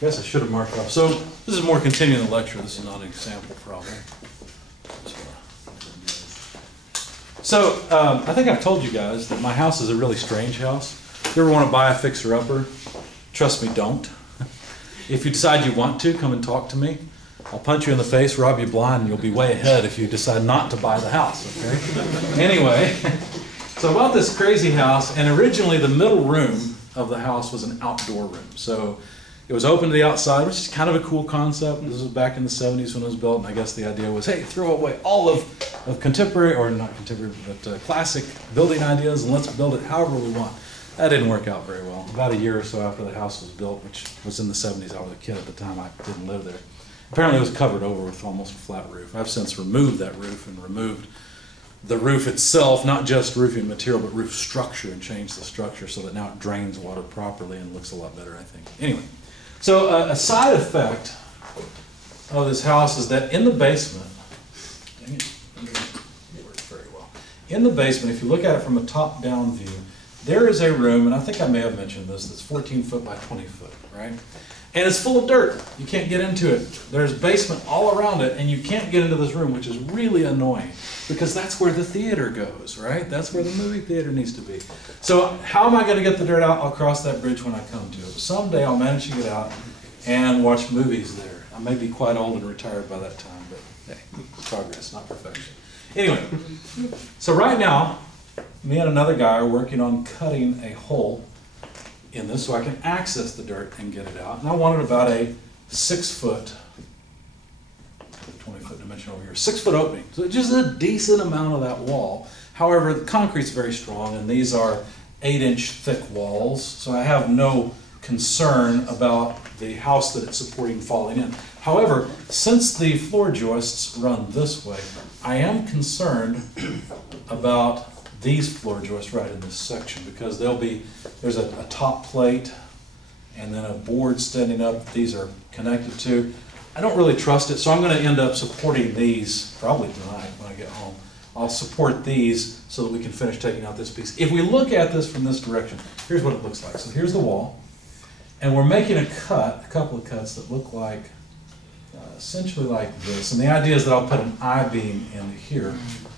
guess I should have marked off. So this is more continuing the lecture. This is not an example problem. So I think I've told you guys that my house is a really strange house. If you ever want to buy a fixer-upper, trust me, don't. If you decide you want to, come and talk to me. I'll punch you in the face, rob you blind, and you'll be way ahead if you decide not to buy the house, okay? Anyway, so I bought this crazy house, and originally the middle room of the house was an outdoor room. So it was open to the outside, which is kind of a cool concept. This was back in the 70s when it was built, and I guess the idea was, hey, throw away all of contemporary, or not contemporary, but classic building ideas, and let's build it however we want. That didn't work out very well. About a year or so after the house was built, which was in the 70s, I was a kid at the time, I didn't live there. Apparently it was covered over with almost a flat roof. I've since removed that roof and removed the roof itself, not just roofing material, but roof structure, and changed the structure so that now it drains water properly and looks a lot better, I think. Anyway, so a side effect of this house is that in the basement, it works very well. In the basement, if you look at it from a top-down view, there is a room, and I think I may have mentioned this, that's 14 foot by 20 foot, right? And it's full of dirt. You can't get into it. There's basement all around it, and you can't get into this room, which is really annoying, because that's where the theater goes, right? That's where the movie theater needs to be. So how am I going to get the dirt out? I'll cross that bridge when I come to it. Someday I'll manage to get out and watch movies there. I may be quite old and retired by that time, but hey, progress, not perfection. Anyway, so right now, me and another guy are working on cutting a hole in this so I can access the dirt and get it out. And I wanted about a 6 foot, 20 foot dimension over here, 6 foot opening. So just a decent amount of that wall. However, the concrete's very strong, and these are 8-inch thick walls, so I have no concern about the house that it's supporting falling in. However, since the floor joists run this way, I am concerned about these floor joists right in this section, because there's a top plate and then a board standing up these are connected to. I don't really trust it, so I'm going to end up supporting these probably tonight when I get home. I'll support these so that we can finish taking out this piece. If we look at this from this direction, here's what it looks like. So here's the wall, and we're making a couple of cuts that look like essentially like this. And the idea is that I'll put an I-beam in here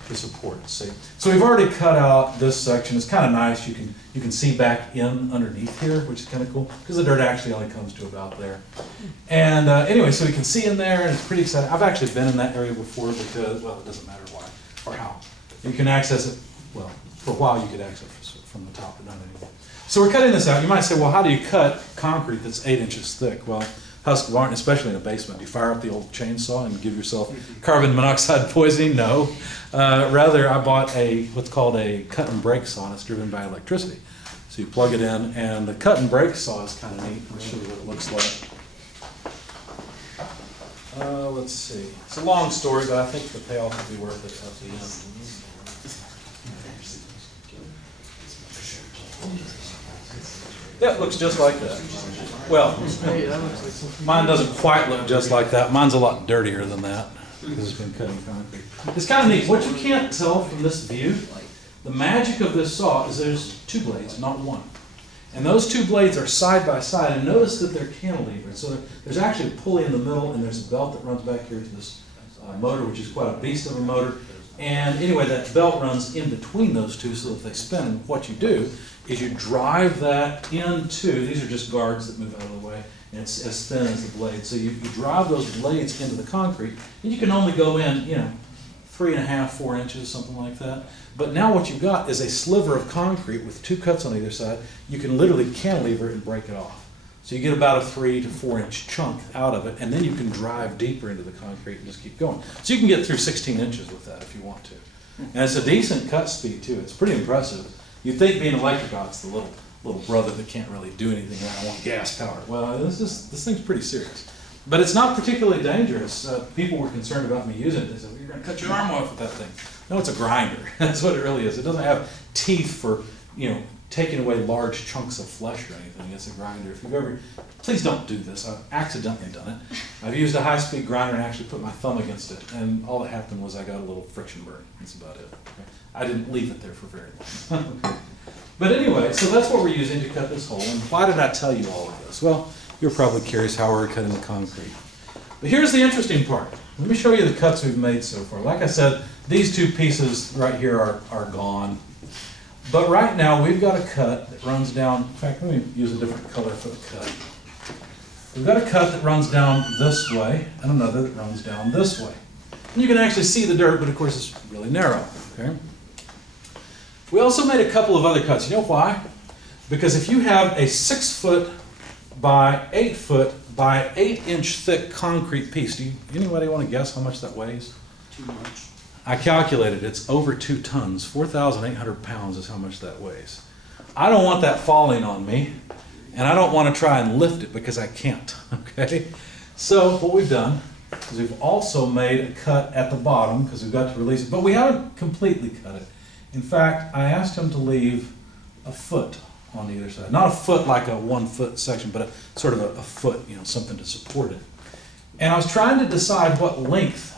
to support. See, so we've already cut out this section. It's kind of nice. You can see back in underneath here, which is kind of cool because the dirt actually only comes to about there. And anyway, so we can see in there, and it's pretty exciting. I've actually been in that area before because, well, it doesn't matter why or how. You can access it. Well, for a while you could access it from the top, but not anymore. So we're cutting this out. You might say, well, how do you cut concrete that's 8 inches thick? Well, Husqvarna, especially in a basement, do you fire up the old chainsaw and give yourself carbon monoxide poisoning? No. Rather, I bought what's called a cut and break saw, and it's driven by electricity. So you plug it in, and the cut and break saw is kind of neat. I'll show you what it looks like. Let's see. It's a long story, but I think the payoff will be worth it at the end. Yeah, it looks just like that. Well, mine doesn't quite look just like that. Mine's a lot dirtier than that because it's been cut in concrete. It's kind of neat. What you can't tell from this view, the magic of this saw is there's 2 blades, not 1. And those 2 blades are side by side, and notice that they're cantilevered. So there's actually a pulley in the middle, and there's a belt that runs back here to this motor, which is quite a beast of a motor. And anyway, that belt runs in between those 2 so that they spin. And what you do is you drive that into, these are just guards that move out of the way, and it's as thin as the blade. So you drive those blades into the concrete, and you can only go in, 3.5, 4 inches, something like that. But now what you've got is a sliver of concrete with 2 cuts on either side. You can literally cantilever it and break it off. So you get about a 3 to 4 inch chunk out of it, and then you can drive deeper into the concrete and just keep going. So you can get through 16 inches with that if you want to. And it's a decent cut speed too. It's pretty impressive. You'd think being electric, it's the little brother that can't really do anything. I want gas power. Well, this thing's pretty serious. But it's not particularly dangerous. People were concerned about me using it. They said, well, you're going to cut your arm off with that thing. No, it's a grinder. That's what it really is. It doesn't have teeth for, taking away large chunks of flesh or anything. It's a grinder. If you've ever, please don't do this. I've accidentally done it. I've used a high-speed grinder and actually put my thumb against it, and all that happened was I got a little friction burn. That's about it. Okay. I didn't leave it there for very long. Okay. But anyway, so that's what we're using to cut this hole. And why did I tell you all of this? Well, you're probably curious how we're cutting the concrete. But here's the interesting part. Let me show you the cuts we've made so far. Like I said, these two pieces right here are gone. But right now we've got a cut that runs down, in fact, let me use a different color for the cut. We've got a cut that runs down this way and another that runs down this way. And you can actually see the dirt, but of course it's really narrow. Okay? We also made a couple of other cuts. You know why? Because if you have a 6 foot by 8 foot by 8 inch thick concrete piece, anybody want to guess how much that weighs? Too much. I calculated it's over 2 tons. 4,800 pounds is how much that weighs. I don't want that falling on me, and I don't want to try and lift it because I can't. Okay? So what we've done is we've also made a cut at the bottom because we've got to release it, but we haven't completely cut it. In fact, I asked him to leave a foot on either side. Not a foot like a 1 foot section, but sort of a foot, something to support it. And I was trying to decide what length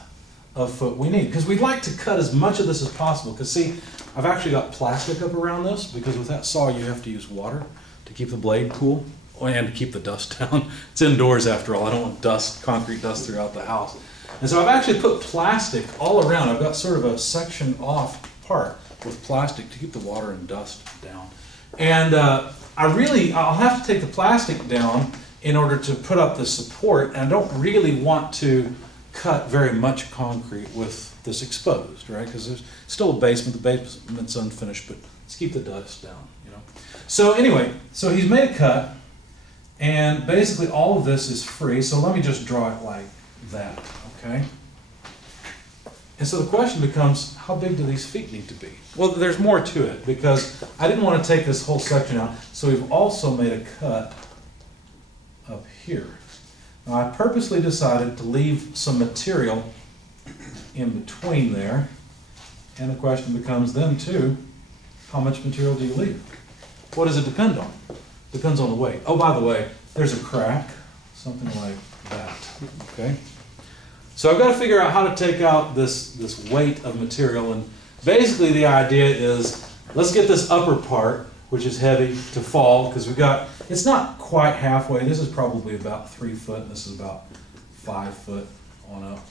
of foot we need, because we'd like to cut as much of this as possible. Because see, I've actually got plastic up around this, because with that saw you have to use water to keep the blade cool and to keep the dust down. It's indoors after all. I don't want dust, concrete dust throughout the house. And so I've actually put plastic all around. I've got sort of a section off part with plastic to keep the water and dust down. And I'll have to take the plastic down in order to put up the support, and I don't really want to cut very much concrete with this exposed, right? Because there's still a basement. The basement's unfinished, but let's keep the dust down, So anyway, so he's made a cut, and basically all of this is free. So let me just draw it like that, okay? And so the question becomes, how big do these feet need to be? Well, there's more to it, because I didn't want to take this whole section out, so we've also made a cut up here. Now, I purposely decided to leave some material in between there, and the question becomes then, too, how much material do you leave? What does it depend on? Depends on the weight. Oh, by the way, there's a crack, something like that, okay? So I've got to figure out how to take out this weight of material, and basically the idea is, let's get this upper part, which is heavy, to fall, because it's not quite halfway. This is probably about 3 foot, and this is about 5 foot on up.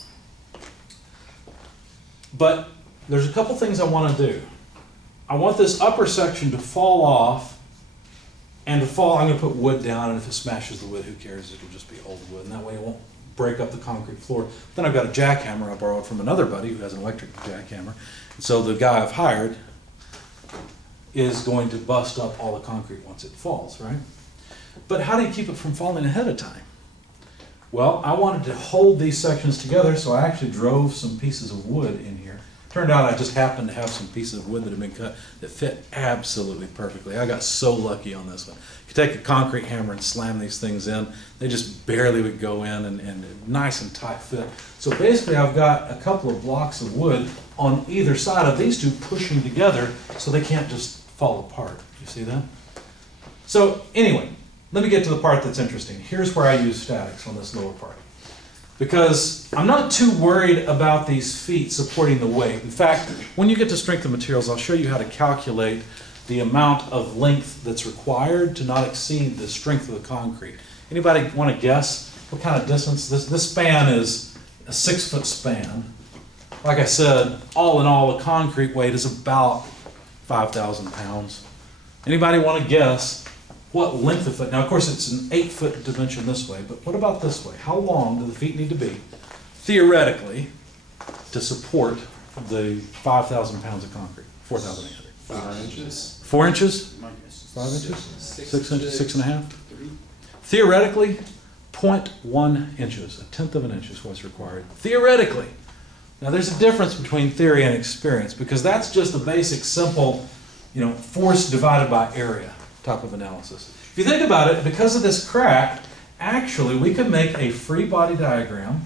But there's a couple things I want to do. I want this upper section to fall off, and to fall, I'm going to put wood down, and if it smashes the wood, who cares? It'll just be old wood, and that way it won't break up the concrete floor. Then I've got a jackhammer I borrowed from another buddy who has an electric jackhammer. And so the guy I've hired is going to bust up all the concrete once it falls, right? But how do you keep it from falling ahead of time? Well, I wanted to hold these sections together, so I actually drove some pieces of wood in here. Turned out I just happened to have some pieces of wood that had been cut that fit absolutely perfectly. I got so lucky on this one. You could take a concrete hammer and slam these things in. They just barely would go in, and nice and tight fit. So basically I've got a couple of blocks of wood on either side of these two pushing together so they can't just fall apart. You see that? So anyway, let me get to the part that's interesting. Here's where I use statics on this lower part. Because I'm not too worried about these feet supporting the weight. In fact, when you get to strength of materials, I'll show you how to calculate the amount of length that's required to not exceed the strength of the concrete. Anybody want to guess what kind of distance? This span is a 6 foot span. Like I said, all in all, the concrete weight is about 5,000 pounds. Anybody want to guess what length of foot? Now, of course, it's an 8 foot dimension this way, but what about this way? How long do the feet need to be, theoretically, to support the 5,000 pounds of concrete? 4,800. 5 inches. 4 inches? 5 inches? 6 inches? 6.5? Theoretically, 0.1 inches. 1/10 of an inch is what's required. Theoretically. Now, there's a difference between theory and experience, because that's just a basic, simple, force divided by area type of analysis. If you think about it, because of this crack, actually we could make a free body diagram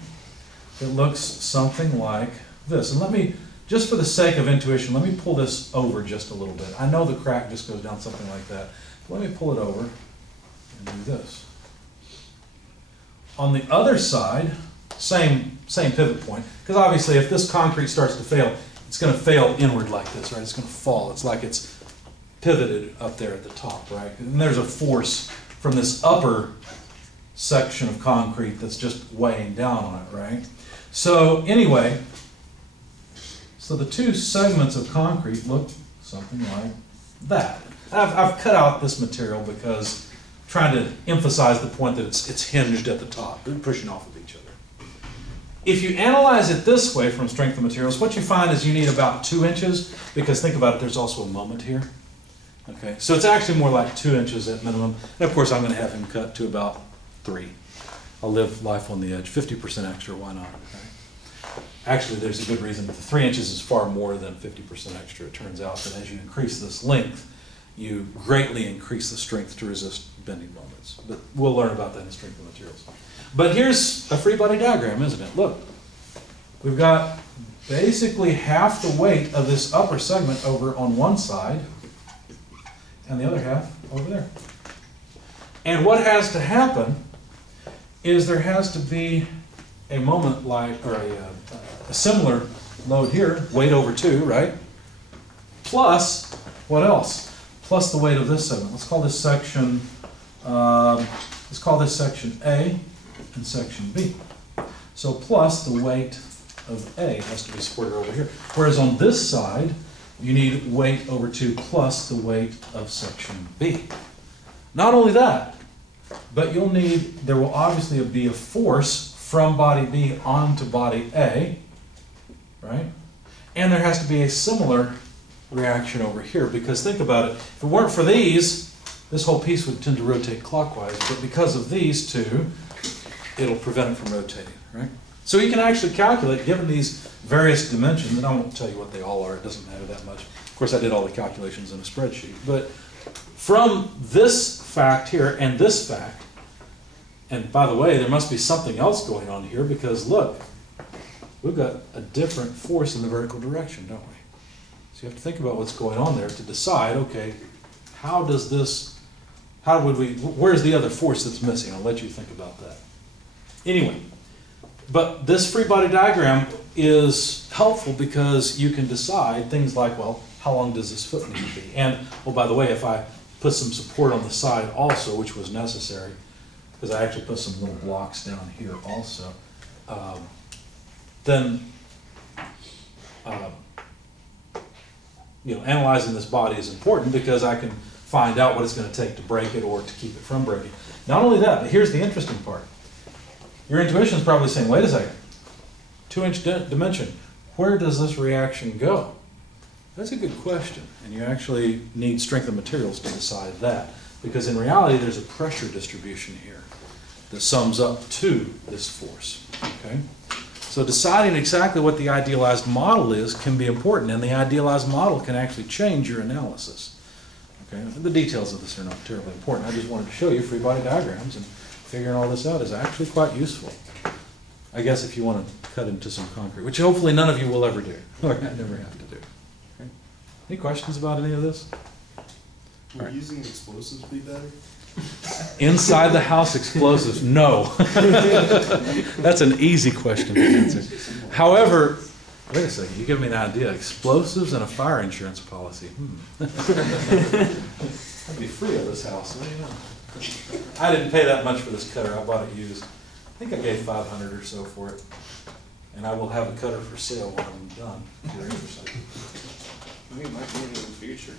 that looks something like this. And let me, just for the sake of intuition, let me pull this over just a little bit. I know the crack just goes down something like that. Let me pull it over and do this. On the other side, same pivot point, because obviously if this concrete starts to fail, it's going to fail inward like this, right? It's going to fall. It's like it's pivoted up there at the top, right? And there's a force from this upper section of concrete that's just weighing down on it, right? So anyway, so the two segments of concrete look something like that. I've cut out this material because I'm trying to emphasize the point that it's hinged at the top and pushing off of each other. If you analyze it this way from strength of materials, what you find is you need about 2 inches, because think about it, there's also a moment here. Okay, so it's actually more like 2 inches at minimum. And of course, I'm going to have him cut to about 3. I'll live life on the edge. 50% extra, why not? Okay. Actually, there's a good reason. The 3 inches is far more than 50% extra. It turns out that as you increase this length, you greatly increase the strength to resist bending moments. But we'll learn about that in strength of materials. But here's a free body diagram, isn't it? Look, we've got basically half the weight of this upper segment over on one side, and the other half over there. And what has to happen is there has to be a moment like, or a similar load here, weight over 2, right? Plus, what else? Plus the weight of this segment. Let's call this section A and section B. So plus the weight of A has to be supported over here. Whereas on this side, you need weight over 2 plus the weight of section B. Not only that, but there will obviously be a force from body B onto body A, right? And there has to be a similar reaction over here, because think about it, if it weren't for these, this whole piece would tend to rotate clockwise, but because of these two, it'll prevent it from rotating, right? So you can actually calculate, given these various dimensions, and I won't tell you what they all are, it doesn't matter that much. Of course, I did all the calculations in a spreadsheet, but from this fact here and this fact, and by the way, there must be something else going on here, because look, we've got a different force in the vertical direction, don't we? So you have to think about what's going on there to decide, okay, where's the other force that's missing? I'll let you think about that. Anyway, but this free body diagram is helpful because you can decide things like, well, how long does this foot need to be? And, oh, by the way, if I put some support on the side also, which was necessary, because I actually put some little blocks down here also, then analyzing this body is important because I can find out what it's going to take to break it or to keep it from breaking. Not only that, but here's the interesting part. Your intuition is probably saying, wait a second, 2-inch dimension, where does this reaction go? That's a good question, and you actually need strength of materials to decide that, because in reality there's a pressure distribution here that sums up to this force, okay? So deciding exactly what the idealized model is can be important, and the idealized model can actually change your analysis, okay? The details of this are not terribly important. I just wanted to show you free body diagrams, and figuring all this out is actually quite useful. I guess if you want to cut into some concrete, which hopefully none of you will ever do, or never have to do. Okay? Any questions about any of this? Would using explosives be better? Inside the house explosives? No. That's an easy question to answer. However, wait a second, you give me an idea. Explosives and a fire insurance policy. I'd be free of this house. What do you know? I didn't pay that much for this cutter. I bought it used. I think I gave $500 or so for it. And I will have a cutter for sale when I'm done, if you're interested. We might need it in the future.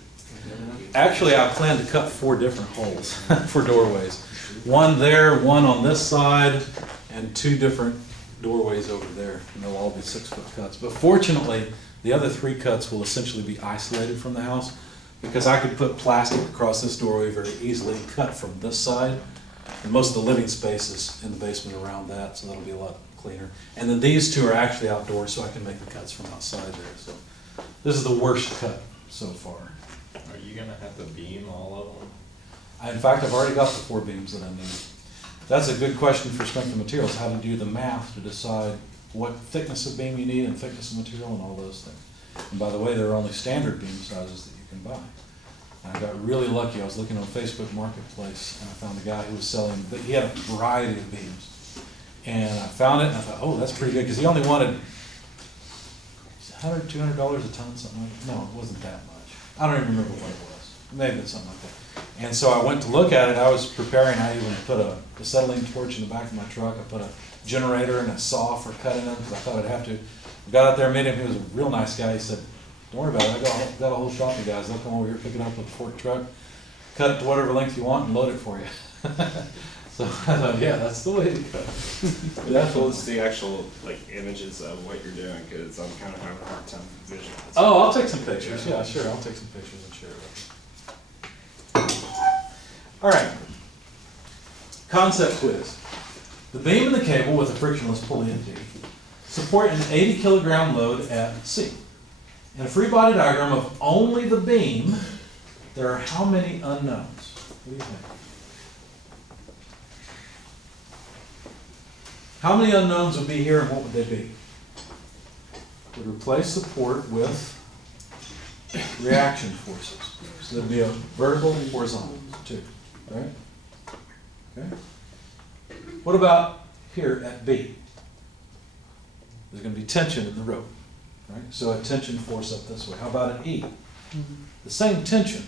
Actually, I plan to cut 4 different holes for doorways. One there, one on this side, and 2 different doorways over there. And they'll all be 6-foot cuts. But fortunately, the other 3 cuts will essentially be isolated from the house, because I could put plastic across this doorway very easily and cut from this side. And most of the living space is in the basement around that, so that'll be a lot cleaner. And then these 2 are actually outdoors, so I can make the cuts from outside there. So this is the worst cut so far. Are you going to have to beam all of them? In fact, I've already got the 4 beams that I need. That's a good question for strength of materials, how to do the math to decide what thickness of beam you need and thickness of material and all those things. And by the way, there are only standard beam sizes that you can buy. And I got really lucky. I was looking on Facebook Marketplace and I found a guy who was selling, he had a variety of beams. And I found it and I thought, oh, that's pretty good, because he only wanted $100, $200 a ton, something like that. No, it wasn't that much. I don't even remember what it was. It may have been something like that. And so I went to look at it. I was preparing. I even put a acetylene torch in the back of my truck. I put a generator and a saw for cutting them because I thought I'd have to. Got out there, met him. He was a real nice guy. He said, "Don't worry about it. I got a whole shop of guys. They'll come over here, pick it up with a fork truck, cut it to whatever length you want, and load it for you." So I thought, yeah, that's the way to go. Well, it's the actual like images of what you're doing, because I'm kind of having a hard time visualizing. Oh, I'll take some pictures. Yeah, sure. I'll take some pictures and share it with you. All right. Concept quiz. The beam and the cable with a frictionless pulley at D support an 80 kilogram load at C. In a free body diagram of only the beam, there are how many unknowns? What do you think? How many unknowns would be here, and what would they be? Would replace support with reaction forces. So there'd be a vertical and horizontal, too, right? Okay. What about here at B? There's going to be tension in the rope, right? So a tension force up this way. How about at E? The same tension.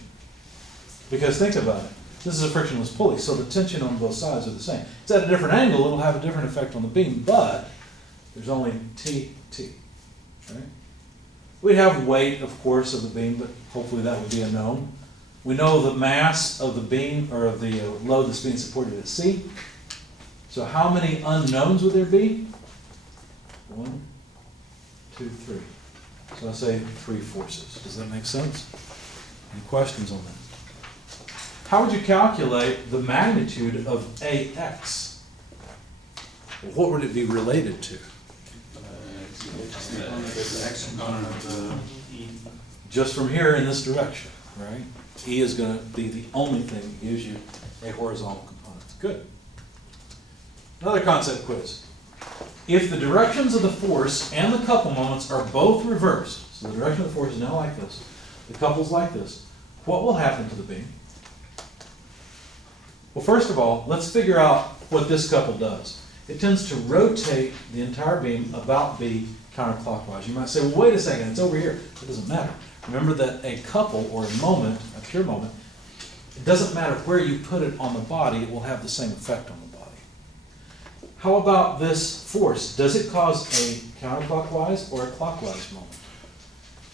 Because think about it. This is a frictionless pulley, so the tension on both sides are the same. It's at a different angle, it'll have a different effect on the beam, but there's only T, right? We'd have weight, of course, of the beam, but hopefully that would be a known. We know the mass of the beam, or of the load that's being supported at C. So how many unknowns would there be? 1, 2, 3. So I say 3 forces. Does that make sense? Any questions on that? How would you calculate the magnitude of AX? Well, what would it be related to? X component of the E. Just from here in this direction, right? E is going to be the only thing that gives you a horizontal component. Good. Another concept quiz. If the directions of the force and the couple moments are both reversed, so the direction of the force is now like this, the couple's like this, what will happen to the beam? Well, first of all, let's figure out what this couple does. It tends to rotate the entire beam about B counterclockwise. You might say, well, wait a second, it's over here. It doesn't matter. Remember that a couple, or a moment, a pure moment, it doesn't matter where you put it on the body, it will have the same effect on the body. How about this force? Does it cause a counterclockwise or a clockwise moment?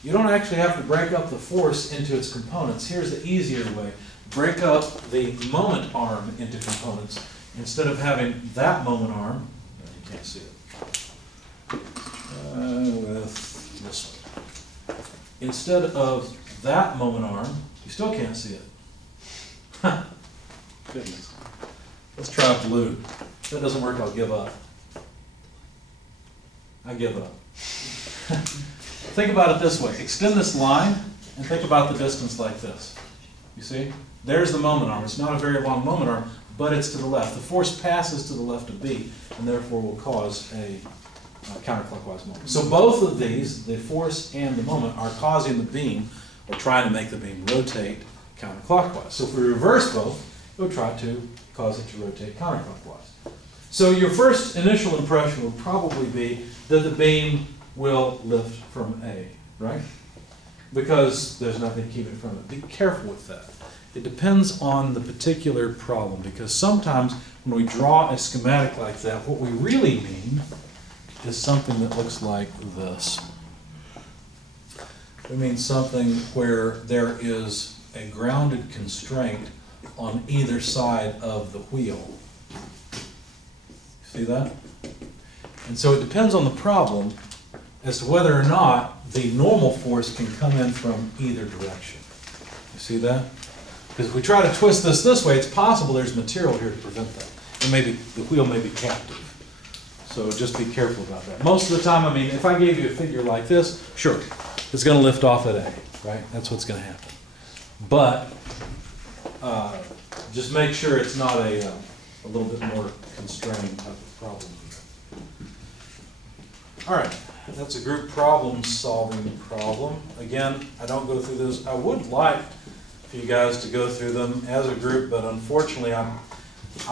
You don't actually have to break up the force into its components. Here's the easier way. Break up the moment arm into components. Instead of having that moment arm, you can't see it, with this one. Instead of that moment arm, you still can't see it. Goodness. Let's try blue. If that doesn't work, I'll give up. I give up. Think about it this way. Extend this line and think about the distance like this. You see? There's the moment arm. It's not a very long moment arm, but it's to the left. The force passes to the left of B, and therefore will cause a counterclockwise moment. So both of these, the force and the moment, are causing the beam, or trying to make the beam rotate counterclockwise. So if we reverse both, it would try to cause it to rotate counterclockwise. So your first initial impression would probably be that the beam will lift from A, right? Because there's nothing keeping it from it. Be careful with that. It depends on the particular problem, because sometimes when we draw a schematic like that, what we really mean is something that looks like this. We mean something where there is a grounded constraint on either side of the wheel. See that? And so it depends on the problem as to whether or not the normal force can come in from either direction. You see that? Because if we try to twist this way, it's possible there's material here to prevent that. And maybe the wheel may be captive. So just be careful about that. Most of the time, I mean, if I gave you a figure like this, sure, it's going to lift off at A, right? That's what's going to happen. But just make sure it's not a little bit more constraining type of problem. All right, that's a group problem solving problem. Again, I don't go through this. I would like for you guys to go through them as a group, but unfortunately I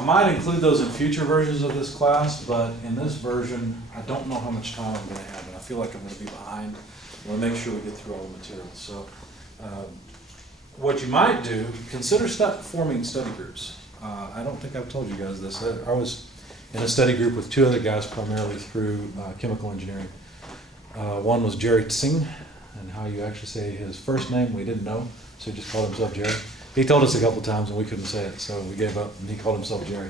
might include those in future versions of this class, but in this version, I don't know how much time I'm going to have, and I feel like I'm going to be behind. I want to make sure we get through all the materials. So what you might do, consider forming study groups. I don't think I've told you guys this. I was in a study group with two other guys, primarily through chemical engineering. One was Jerry Tsing, and how you actually say his first name we didn't know, so he just called himself Jerry. He told us a couple times and we couldn't say it, so we gave up and he called himself Jerry.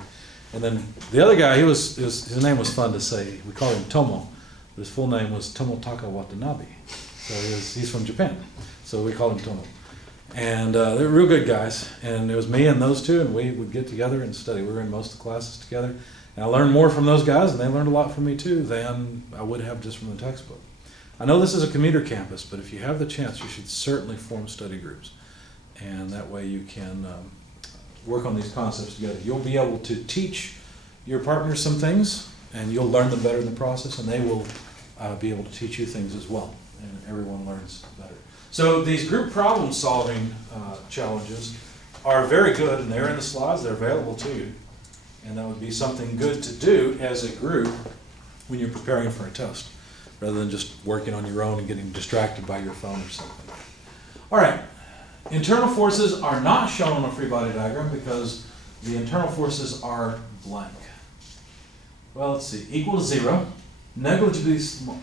And then the other guy, his name was fun to say. We called him Tomo. His full name was Tomotaka Watanabe. So he's from Japan. So we called him Tomo. And they were real good guys. And it was me and those two, and we would get together and study. We were in most of the classes together. And I learned more from those guys, and they learned a lot from me too than I would have just from the textbook. I know this is a commuter campus, but if you have the chance, you should certainly form study groups. And that way you can work on these concepts together. You'll be able to teach your partners some things, and you'll learn them better in the process, and they will be able to teach you things as well. And everyone learns better. So these group problem solving challenges are very good, and they're in the slides. They're available to you. And that would be something good to do as a group when you're preparing for a test, rather than just working on your own and getting distracted by your phone or something. All right. Internal forces are not shown on a free body diagram because the internal forces are blank. Well, let's see. Equal to 0, negligibly small,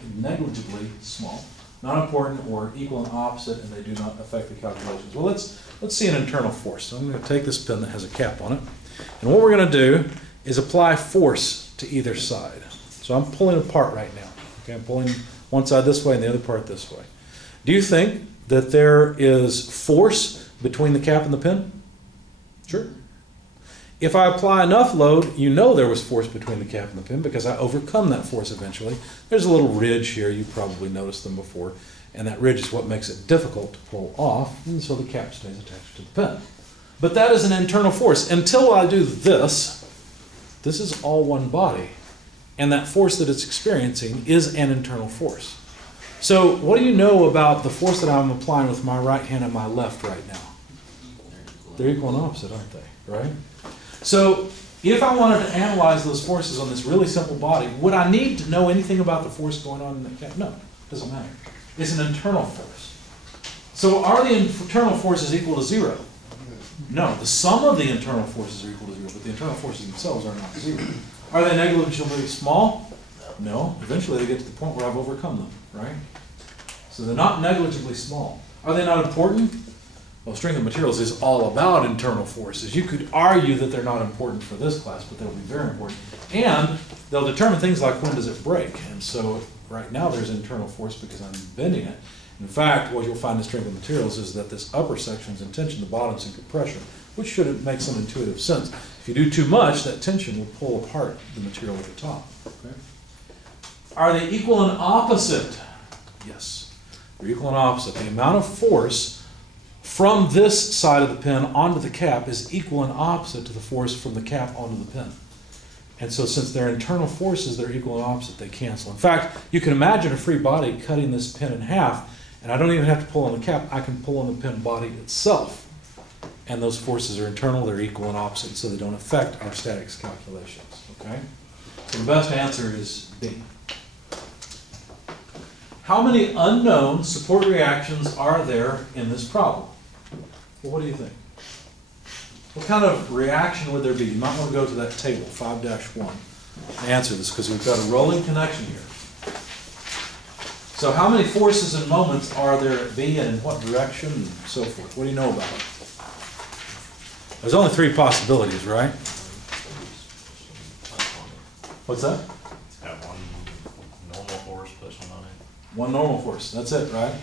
not important, or equal and opposite, and they do not affect the calculations. Well, let's see an internal force. So I'm going to take this pen that has a cap on it, and what we're going to do is apply force to either side. So I'm pulling apart right now. Okay, I'm pulling one side this way and the other part this way. Do you think that there is force between the cap and the pin? Sure. If I apply enough load, you know there was force between the cap and the pin because I overcome that force eventually. There's a little ridge here. You've probably noticed them before. And that ridge is what makes it difficult to pull off, and so the cap stays attached to the pin. But that is an internal force. Until I do this is all one body. And that force that it's experiencing is an internal force. So what do you know about the force that I'm applying with my right hand and my left right now? They're equal and opposite, aren't they? Right? So if I wanted to analyze those forces on this really simple body, would I need to know anything about the force going on in the cap? No, it doesn't matter. It's an internal force. So are the internal forces equal to 0? No, the sum of the internal forces are equal to 0, but the internal forces themselves are not 0. Are they negligibly small? No. Eventually they get to the point where I've overcome them, right? So they're not negligibly small. Are they not important? Well, strength of materials is all about internal forces. You could argue that they're not important for this class, but they'll be very important. And they'll determine things like when does it break. And so right now there's internal force because I'm bending it. In fact, what you'll find in strength of materials is that this upper section is in tension, the bottom's in compression, which should make some intuitive sense. If you do too much, that tension will pull apart the material at the top. Okay? Are they equal and opposite? Yes. They're equal and opposite. The amount of force from this side of the pin onto the cap is equal and opposite to the force from the cap onto the pin. And so since they're internal forces, they're equal and opposite. They cancel. In fact, you can imagine a free body cutting this pin in half, and I don't even have to pull on the cap. I can pull on the pin body itself. And those forces are internal. They're equal and opposite, so they don't affect our statics calculations. Okay? So the best answer is B. How many unknown support reactions are there in this problem? Well, what do you think? What kind of reaction would there be? You might want to go to that table, 5-1, and answer this, because we've got a rolling connection here. So how many forces and moments are there at B, and in what direction, and so forth? What do you know about it? There's only 3 possibilities, right? What's that? It's got one normal force plus one on it. One normal force, that's it, right?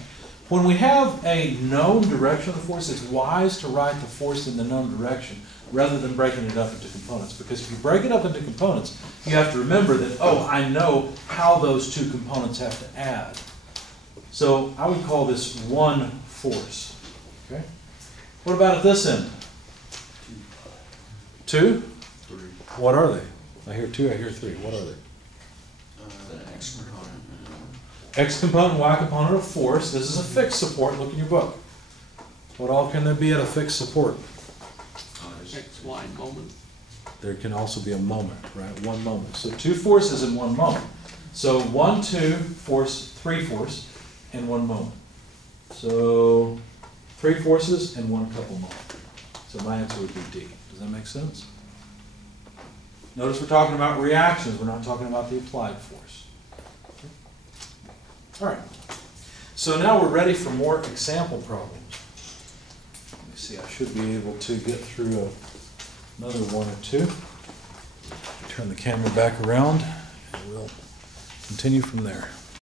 When we have a known direction of the force, it's wise to write the force in the known direction rather than breaking it up into components. Because if you break it up into components, you have to remember that, oh, I know how those 2 components have to add. So I would call this one force. Okay? What about at this end? 2? 3. What are they? I hear 2, I hear 3. What are they? The X component. X component and Y component of force. This is a fixed support. Look in your book. What all can there be at a fixed support? X, Y moment. There can also be a moment, right? One moment. So 2 forces in one moment. So 1, 2, force, 3 force in one moment. So 3 forces and 1 couple moment. So my answer would be D. Does that make sense? Notice we're talking about reactions, we're not talking about the applied force. All right. So now we're ready for more example problems. Let me see, I should be able to get through another 1 or 2. Turn the camera back around and we'll continue from there.